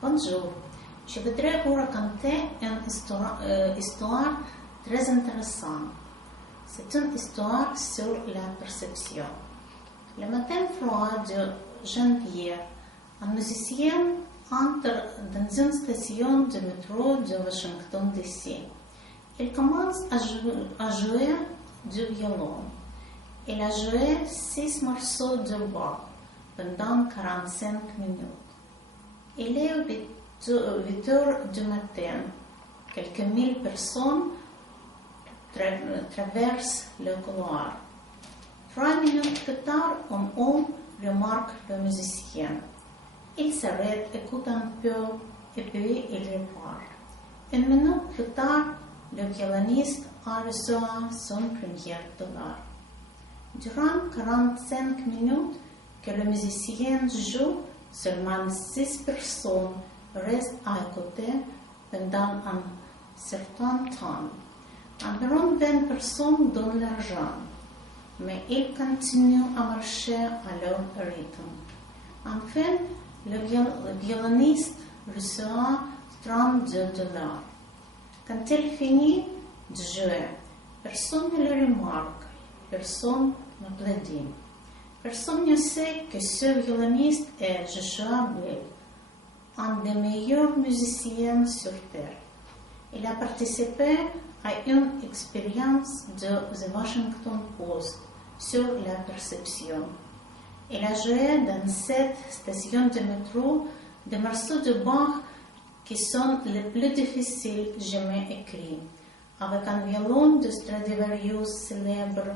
Bonjour, je voudrais vous raconter une histoire très intéressante. C'est une histoire sur la perception. Le matin froid de janvier, un musicien entre dans une station de métro de Washington DC. Il commence à jouer du violon. Il a joué 6 morceaux de Bach pendant 45 minutes. Il est 8 heures du matin. Quelques mille personnes traversent le couloir. 3 minutes plus tard, un homme remarque le musicien. Il s'arrête, écoute un peu et puis il repart. 1 minute plus tard, le violoniste a reçu son premier dollar. Durant 45 minutes que le musicien joue, seulement 6 personnes restent à écouter pendant un certain temps. Environ 20 personnes donnent l'argent, mais ils continuent à marcher à leur rythme. Enfin, le violoniste reçoit 32 dollars. Quand il finit de jouer, personne ne le remarque, personne n'applaudit. Personne ne sait que ce violoniste est Joshua Bell, un des meilleurs musiciens sur Terre. Il a participé à une expérience de The Washington Post sur la perception. Il a joué dans cette station de métro des morceaux de Bach qui sont les plus difficiles jamais écrits, avec un violon de Stradivarius célèbre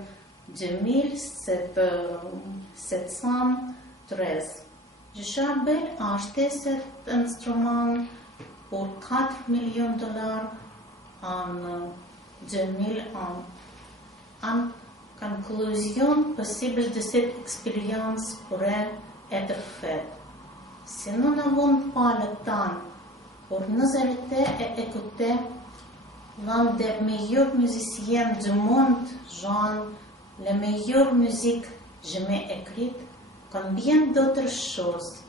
de 1713. Joshua Bell a acheté cet instrument pour 4 millions de dollars en 2001. En conclusion possible de cette expérience pourrait être faite. Si nous n'avons pas le temps pour nous arrêter et écouter l'un des meilleurs musiciens du monde, genre la meilleure musique jamais écrite, combien d'autres choses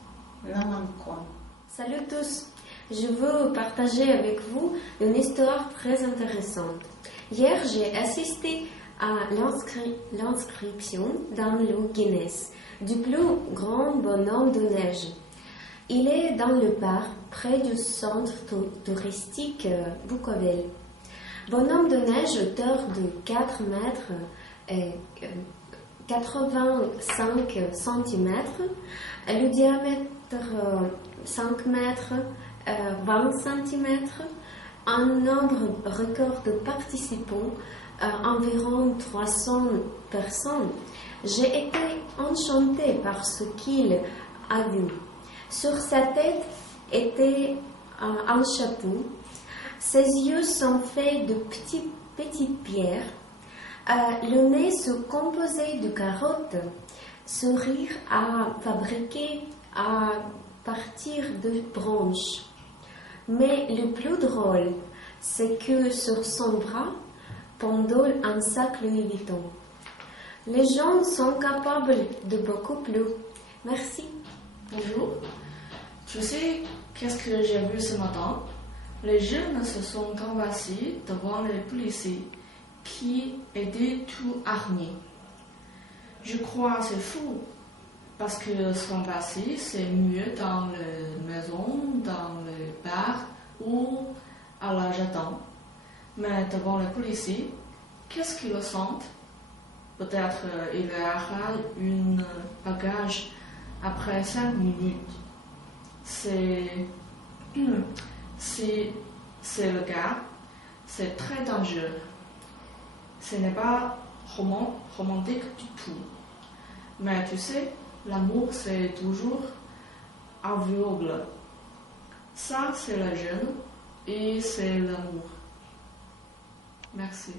nous manquons. Salut tous, je veux partager avec vous une histoire très intéressante. Hier, j'ai assisté à l'inscription dans le Guinness du plus grand bonhomme de neige. Il est dans le parc près du centre touristique Bukovel. Bonhomme de neige hauteur de 4 mètres et 85 cm, le diamètre 5 mètres, 20 cm, un nombre record de participants, environ 300 personnes. J'ai été enchantée par ce qu'il a vu. Sur sa tête était un chapeau. Ses yeux sont faits de petites pierres. Le nez se composait de carottes. Ce rire a fabriqué à partir de branches. Mais le plus drôle, c'est que sur son bras pendule un sac Louis Vuitton. Les gens sont capables de beaucoup plus. Merci. Bonjour. Tu sais qu'est-ce que j'ai vu ce matin? Les jeunes se sont entassés devant les policiers qui étaient tout armés. Je crois que c'est fou, parce que s'entasser, c'est mieux dans les maisons, dans les bars ou à la jardin. Mais devant les policiers, qu'est-ce qu'ils sentent? Peut-être il y aura une bagage après 5 minutes. C'est le cas, c'est très dangereux. Ce n'est pas romantique du tout. Mais tu sais, l'amour c'est toujours aveugle. Ça c'est le jeune et c'est l'amour. Merci.